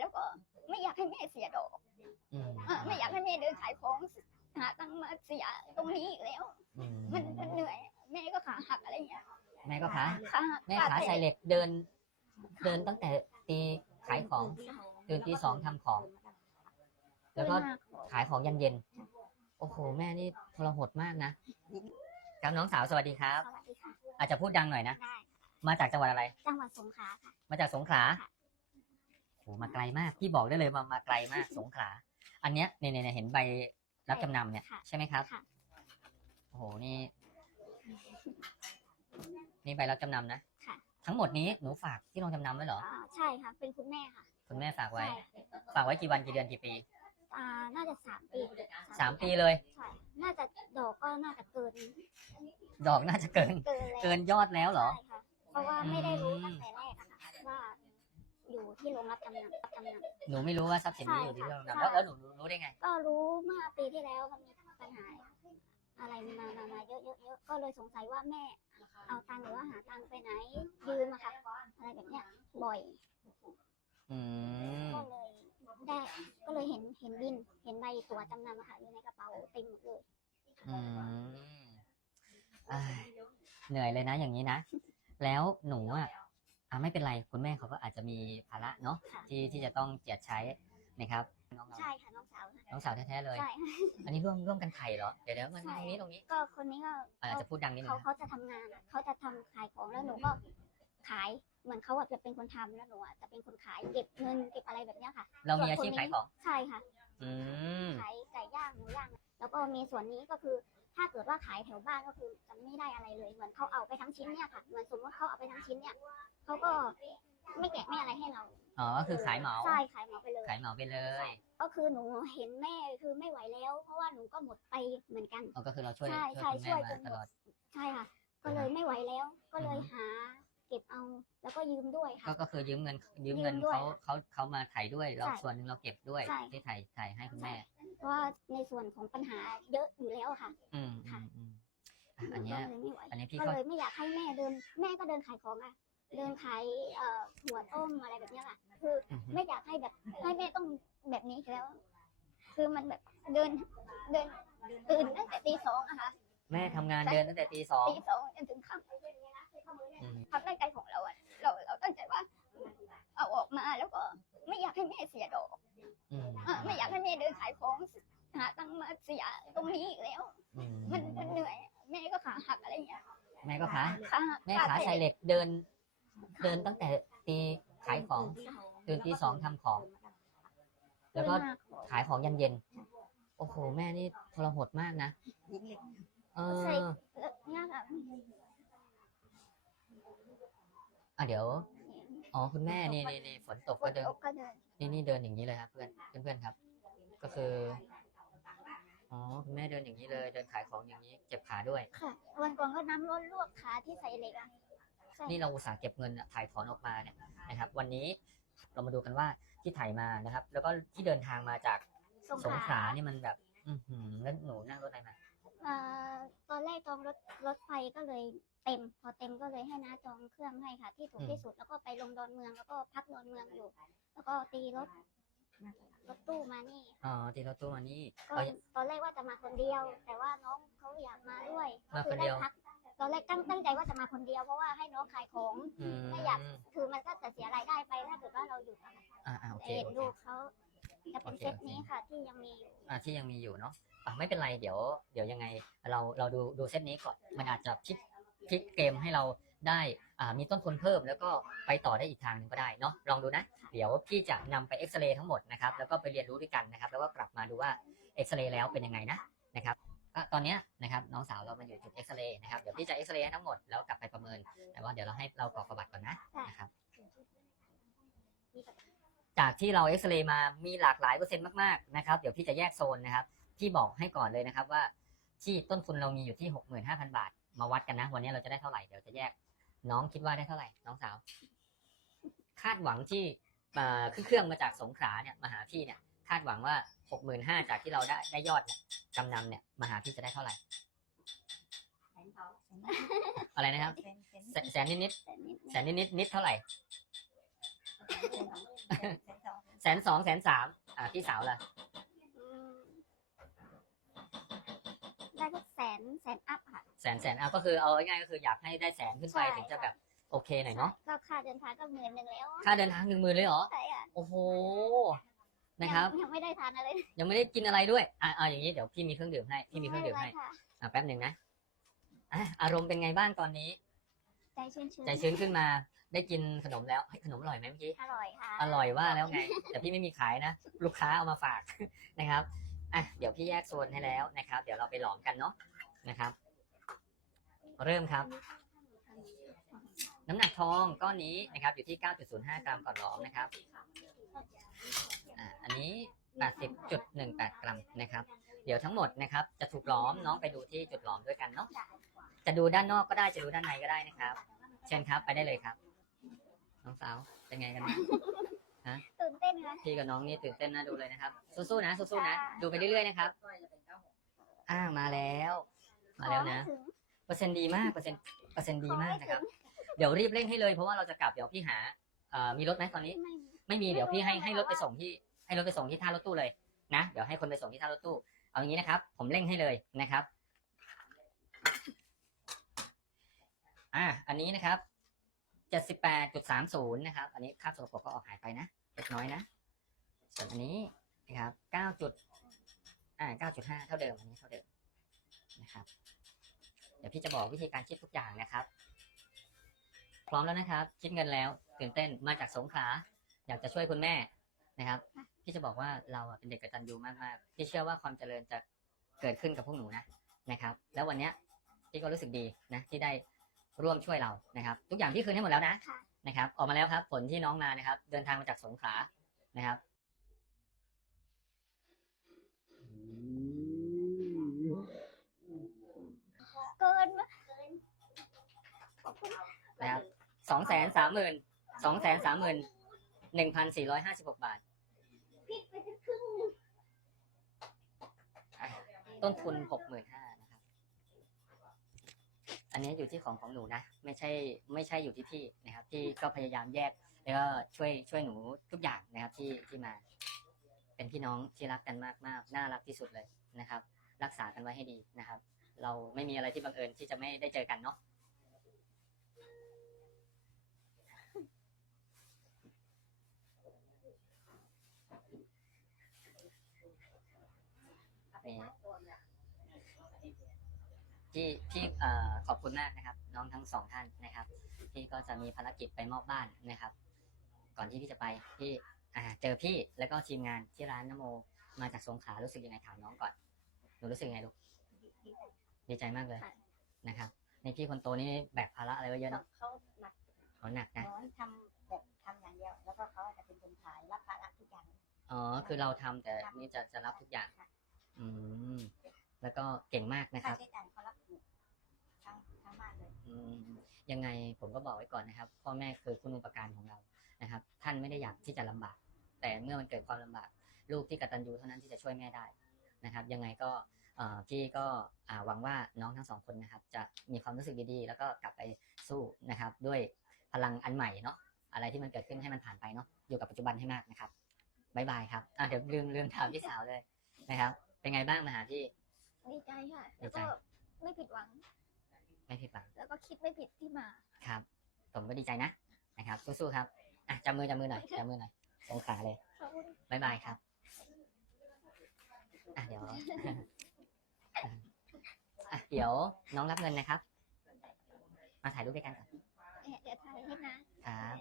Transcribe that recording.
แล้วก็ไม่อยากให้แม่เสียดอกอืมเออไม่อยากให้แม่เดินขายของหาตังค์มาเสียตรงนี้อีกแล้ว อืมมันมันเหนื่อย แม่ก็ขาหักอะไรอย่างเงี้ยแม่ก็ขาขาหักแม่ขาใส่เหล็กเดิน เดินตั้งแต่ตีขายของ ตื่นตีสองทำของ แล้วก็ ขายของยันเย็น โอ้โห แม่นี่ทรหดมากนะ ครับน้องสาวสวัสดีครับ สวัสดีค่ะอาจจะพูดดังหน่อยนะ ได้มาจากจังหวัดอะไร จังหวัดสงขลาค่ะ มาจากสงขลา ค่ะโห มาไกลมากพี่บอกได้เลยมามาไกลมากสงขลาอันเนี้ยเนี่ยเนี่ยเนี่ยเห็นใบรับจำนำเนี่ยค่ะ ใช่ไหมครับค่ะโอ้โหนี่นี่ใบรับจำนำนะค่ะ ทั้งหมดนี้หนูฝากที่โรงจำนำไว้เหรออ่าใช่ค่ะ เป็นคุณแม่ค่ะคุณแม่ฝากไว้ ใช่ฝากไว้กี่วันกี่เดือนกี่ปีอ่าน่าจะสามปีสามปีเลย ใช่น่าจะดอกก็น่าจะเกินดอกน่าจะเกิน เกินแล้วเกินยอดแล้วเหรอ ใช่ค่ะ เพราะว่าไม่ได้รู้อืมตั้งแต่แรกอะค่ะว่า อยู่ที่โรงรับจำนำรับจำนหนูไม่รู้ว่าทรัพย์สินนี้อยู่ที่โรงจำนำแล้วแล้วหนูรู้ได้ไงำก็รู้เมื่อปีที่แล้วมันมีปัญหาอะไรมามามาเยอะเยอะเยอะก็เลยสงสัยว่าแม่เอาตังค์หรือว่าหาตังค์ไปไหนยืมอะค่ะอะไรแบบเนี้ยบ่อย อืม ก็เลยได้ ก็เลยเห็นเห็นบิน เห็นใบตั๋วจำนำอะค่ะอยู่ในกระเป๋าเต็มหมดเลย อืมอ้ายเหนื่อยเลยนะอย่างนี้นะ แล้วหนูอะ อะไม่เป็นไรคุณแม่เขาก็อาจจะมีภาระเนาะค่ะที่ที่จะต้องเจียดใช้นะครับน้องๆใช่ค่ะน้องสาวค่ะน้องสาวแท้ๆเลย ใช่อันนี้ร่วมร่วมกันไข่เหรอเดี๋ยวเดี๋ยวมันใช่ตรงนี้ตรงนี้ก็คนนี้ก็อาจจะพูดดังนิดนึเขางนะเขาจะทำงานอะเขาจะทำขายของแล้วหนูก็ขายเหมือนเขาอะจะเป็นคนทำแล้วหนูอะจะเป็นคนขายเก็บเงินเก็บอะไรแบบเนี้ยค่ะ เรามีอาชีพขายของ ใช่ค่ะ อืมขายไก่ย่างหมูย่าง แล้วก็มีส่วนนี้ก็คือ ถ้าเกิดว่าขายแถวบ้านก็คือจะไม่ได้อะไรเลยเหมือนเขาเอาไปทั้งชิ้นเนี่ยค่ะเหมือนสมมติเขาเอาไปทั้งชิ้นเนี่ยเขาก็ไม่แกะไม่อะไรให้เราอ๋อก็คือขายเหมาใช่ขายเหมาไปเลยขายเหมาไปเลย ก็คือหนูเห็นแม่คือไม่ไหวแล้ว เพราะว่าหนูก็หมดไปเหมือนกันอ๋อก็คือเราช่วยใช่ช่วยคุณใช่แม่ช่วยมาตลอดใช่ค่ะ ก็เลยไม่ไหวแล้ว ก็เลยหาเก็บเอาแล้วก็ยืมด้วยก็ค่ะก็คือยืมเงินยืมเงินยืมด้วยเขาเขาเขามาถ่ายด้วยเราใช่ส่วนหนึ่งเราเก็บด้วยใช่ที่ถ่ายถ่ายให้คุณแม่เพราะ ว่าในส่วนของปัญหาเยอะอยู่แล้วอะค่ะ อืมอืมอืมอะอันเนี้ย ก็เลยไม่ไหวอันนี้พี่ก็เข้า เลยไม่อยากให้แม่เดิน แม่ก็เดินขายของอะเดินขายเอ่อถั่วต้มอะไรแบบเนี้ยค่ะ คืออือฮึไม่อยากให้แบบให้แม่ต้องแบบนี้อีกแล้ว คือมันแบบเดินเดินตื่นตั้งแต่ตีสองอะค่ะแม่ทำงานเดินตั้งแต่ตีสองตีสองจนถึงค่ำอืมความตั้งใจของเราอะเราเราตั้งใจว่า เอาออกมาแล้วก็ไม่อยากให้แม่เสียดอก อืมเออไม่อยากให้แม่เดินขายของหาตังค์มาเสียตรงนี้อีกแล้ว อืมมันมันเหนื่อยแม่ก็ขาหักอะไรอย่างเงี้ยแม่ก็ขาขาหักแม่ขาใส่เหล็กเดิน เดินตั้งแต่ตีขายของ ตื่นตีสองทำของ แล้วก็ขายของยันเย็น โอ้โห แม่นี่ทรหดมากนะเออแล้วเนี่ยค่ะ อะเดี๋ยว อ๋อคุณแม่นี่นี่นี่ฝนตกฝก็นเดินตกก็เดินนี่นี่เดินอย่างนี้เลยครับเพื่อนเพื่อนๆครับ ก็คืออ๋อคุณแม่เดินอย่างนี้เลย เดินขายของอย่างนี้ เจ็บขาด้วย ค่ะ วันก่อนก็น้ำร้อนลวกขาที่ใส่เหล็กอะใช่นี่เราอุตส่าห์เก็บเงินอะถ่ายถอนออกมาเนี่ยนะครับ วันนี้เรามาดูกันว่าที่ถ่ายมานะครับ แล้วก็ที่เดินทางมาจากสงสงขขลาลานี่มันแบบ อือหือแล้วหนูนั่งรถอะไรมา เอ่อตอนแรกจองรถรถไฟก็เลยเต็ม พอเต็มก็เลยให้น้าจองเครื่องให้ค่ะ ที่ถูกที่สุดแล้วก็ไปลงดอนเมืองแล้วก็พักดอนเมืองอยู่ แล้วก็ตีรถรถตู้มานี่ อ๋อตีรถตู้มานี่ ก็เอาตอนแรกว่าจะมาคนเดียว แต่ว่าน้องเขาอยากมาด้วยมาคนเดียว ก็อไพักตอนแรกตั้งตั้งใจว่าจะมาคนเดียวเพราะว่าให้น้องขายของอืมไม่อยากคือมันก็จะเสียรายได้ไปถ้าเกิดว่าเราอยู่อ่าอ่าโอเคเห็นโอเค ลูกเขา จะเป็นโอเคเซตโอเคนี้ค่ะที่ยังมีอยู่ อ่าที่ยังมีอยู่เนาะอะไม่เป็นไรเดี๋ยวเดี๋ยวยังไงเราเราดูดูเส้นนี้ก่อนมันอาจจะพลิกพลิกเกมให้เราได้อ่ามีต้นทุนเพิ่มแล้วก็ไปต่อได้อีกทางหนึงก็ได้เนาะลองดูนะ เดี๋ยวพี่จะนำไปเอ็กซเรย์ทั้งหมดนะครับแล้วก็ไปเรียนรู้ด้วยกันนะครับ แล้วก็กลับมาดูว่าเอ็กซเรย์แล้วเป็นยังไงนะนะครับก็ตอนเนี้ยนะครับน้องสาวเรามาอยู่จุดเอ็กซเรย์นะครับเดี๋ยวพี่จะเอ็กซเรย์ให้ทั้งหมดแล้วกลับไปประเมินแต่ว่าเดี๋ยวเราให้เรากรอกประวัติก่อนนะนะครับ จากที่เราเอ็กซเรย์มามีหลากหลายเปอร์เซ็นต์มากๆนะครับเดี๋ยวพี่จะแยกโซนนะครับพี่บอกให้ก่อนเลยนะครับว่าที่ต้นทุนเรามีอยู่ที่หกหมื่นห้าพันบาท มาวัดกันนะ วันนี้เราจะได้เท่าไหร่เดี๋ยวจะแยก น้องคิดว่าได้เท่าไหร่ น้องสาว คาดหวังที่มาขึ้นเครื่องมาจากสงขลาเนี่ยมาหาพี่เนี่ย คาดหวังว่าหกหมื่นห้าจากที่เราได้ได้ยอดเนี่ยจำนำเนี่ยมาหาพี่จะได้เท่าไหร่อะไรนะครับ แสแสนนิดนิดแต่นิดๆแสนนิดนิดๆนิดเท่าไหร่ แสนสองแสนสามอ่าพี่สาวล่ะอืมได้ก็แสนแสนอัพค่ะ แสนแสนอะก็คือเอาง่ายๆก็คืออยากให้ได้แสนขึ้นไปใช่ ถึงจะแบบโอเคหน่อยเนาะก็ค่าเดินทางก็หมื่นหนึ่งแล้วค่าเดินทางหนึ่งหมื่นเลยเหรอใช่ค่ะโอ้โหนะครับ ยังยังไม่ได้ทานอะไรเลยยังไม่ได้กินอะไรด้วยอ่าอ่าอย่างนี้เดี๋ยวพี่มีเครื่องดื่มให้พี่มีเครื่องดื่มให้ไป็นไรค่ะอ่าแป๊บหนึ่งนะอะอารมณ์เป็นไงบ้างตอนนี้ ใจชื้นชื้นใจชื้นขึ้นมา ได้กินขนมแล้วเฮ้ยขนมอร่อยไหมเมื่อกี้อร่อยค่ะอร่อยว่าแล้วไง แต่พี่ไม่มีขายนะ ลูกค้าเอามาฝากนะครับอะเดี๋ยวพี่แยกโซนให้แล้วนะครับ เดี๋ยวเราไปหลอมกันเนาะนะครับ เริ่มครับ น้ำหนักทองก้อนนี้นะครับ อยู่ที่ 9.05 กรัมก่อนหลอมนะครับอ่าอันนี้80.18 กรัมนะครับ เดี๋ยวทั้งหมดนะครับ จะถูกหลอมน้องไปดูที่จุดหลอมด้วยกันเนาะจะดูด้านนอกก็ได้จะดูด้านในก็ได้นะครับ เชิญครับไปได้เลยครับ น้องสาวเป็นไงกันบ้างตื่นเต้นค่ะ พี่กับน้องนี่ตื่นเต้นน่าดูเลยนะครับ สู้ๆนะสู้ๆนะดูไปเรื่อยๆนะครับอ่ามาแล้ว มาแล้วนะ ขอให้ถึง เปอร์เซ็นต์ดีมากเปอร์เซ็นต์เปอร์เซ็นต์ดีมากนะครับขอให้เดี๋ยวรีบเร่งให้เลย เพราะว่าเราจะกลับเดี๋ยวพี่หาเอ่อมีรถไหมตอนนี้ถึงไม่ไม่มีเดี๋ยวพี่ให้ให้รถไปส่งที่ให้รถไปส่งที่ท่ารถตู้เลยนะเดี๋ยวให้คนไปส่งที่ท่ารถตู้เอาอย่างนี้นะครับ ผมเร่งให้เลยนะครับ อ่าอันนี้นะครับ เจ็ดสิบแปดจุดสามศูนย์นะครับ อันนี้ค่าสกปรกก็ออกหายไปนะเล็กน้อยนะส่วนอันนี้นะครับเก้าจุดอ่าเก้าจุดห้าเท่าเดิมอันนี้เท่าเดิมนะครับ เดี๋ยวพี่จะบอกวิธีการคิดทุกอย่างนะครับ พร้อมแล้วนะครับ คิดเงินแล้วตื่นเต้นมาจากสงขลาอยากจะช่วยคุณแม่นะครับพี่จะบอกว่าเราเป็นเด็กกระตัญญูมากๆพี่เชื่อว่าความเจริญจะเกิดขึ้นกับพวกหนูนะนะครับ แล้ววันเนี้ยพี่ก็รู้สึกดีนะที่ได้ ร่วมช่วยเรานะครับ ทุกอย่างพี่คืนให้หมดแล้วนะค่ะ นะครับ ออกมาแล้วครับ ผลที่น้องมานะครับ เดินทางมาจากสงขลานะครับ เกินวะขอบคุณนะครับ สองแสนสามหมื่นสองแสนสามหมื่นหนึ่งพันสี่ร้อยห้าสิบหกบาท ผิดไปถึงครึ่งหนึ่งอะต้นทุนหกหมื่นห้านะครับ อันนี้อยู่ที่ของของหนูนะ ไม่ใช่ไม่ใช่อยู่ที่พี่นะครับ พี่ก็พยายามแยก แล้วก็ช่วยช่วยหนูทุกอย่างนะครับที่ที่มา เป็นพี่น้องที่รักกันมากมากน่ารักที่สุดเลยนะครับ รักษากันไว้ให้ดีนะครับ เราไม่มีอะไรที่บังเอิญที่จะไม่ได้เจอกันเนาะนี่ พี่พี่เอ่อขอบคุณมากนะครับ น้องทั้งสองท่านนะครับพี่ก็จะมีภารกิจไปมอบบ้านนะครับ ก่อนที่พี่จะไปพี่อ่าเจอพี่แล้วก็ทีมงานที่ร้านนโม มาจากสงขลารู้สึกยังไงถามน้องก่อนหนูรู้สึกยังไงลูกดีใจมากเลยนะครับในพี่คนโตนี่แบกภาระอะไรไว้เยอะเนาะเขาหนักเขาหนักนะน้อยทำแบบทำอย่างเดียว แล้วก็เขาจะเป็นคนขายรับภาระทุกอย่างอ๋อคือเราทำแต่นี่จะจะรับทุกอย่าง อืมแล้วก็เก่งมากนะคค่ารับใช้จ่ายเขารับหมดทั้งทั้งบ้านเล ยอืมยังไงผมก็บอกไว้ก่อนนะครับ พ่อแม่คือคุณอุปการของเรานะครับ ท่านไม่ได้อยากที่จะลำบาก แต่เมื่อมันเกิดความลำบาก ลูกที่กตัญญูเท่านั้นที่จะช่วยแม่ได้นะครับ ยังไงก็เอ่อพี่ก็อ่าหวังว่าน้องทั้งสองคนนะครับ จะมีความรู้สึกดีๆ แล้วก็กลับไปสู้นะครับ ด้วยพลังอันใหม่เนาะอะไรที่มันเกิดขึ้นให้มันผ่านไปเนาะอยู่กับปัจจุบันให้มากนะครับบายบายครับอะเดี๋ยวลืมลืมถามพี่สาวเลยนะครับ เป็นไงบ้างมาหาพี่ดีใจค่ะดีแล้วใจก็ไม่ผิดหวัง ไม่ผิดหวังแล้วก็คิดไม่ผิดที่มา ครับ ผมก็ดีใจนะนะครับ สู้ๆครับอะจับมือจับมือหน่อยจับมือหน่อยสงขาเลยขอบคุณบายบายครับอะเดี๋ยวอะเดี๋ยวน้องรับเงินนะครับ มาถ่ายรูปด้วยกันก่อนเดี๋ยวถ่ายให้นะครับ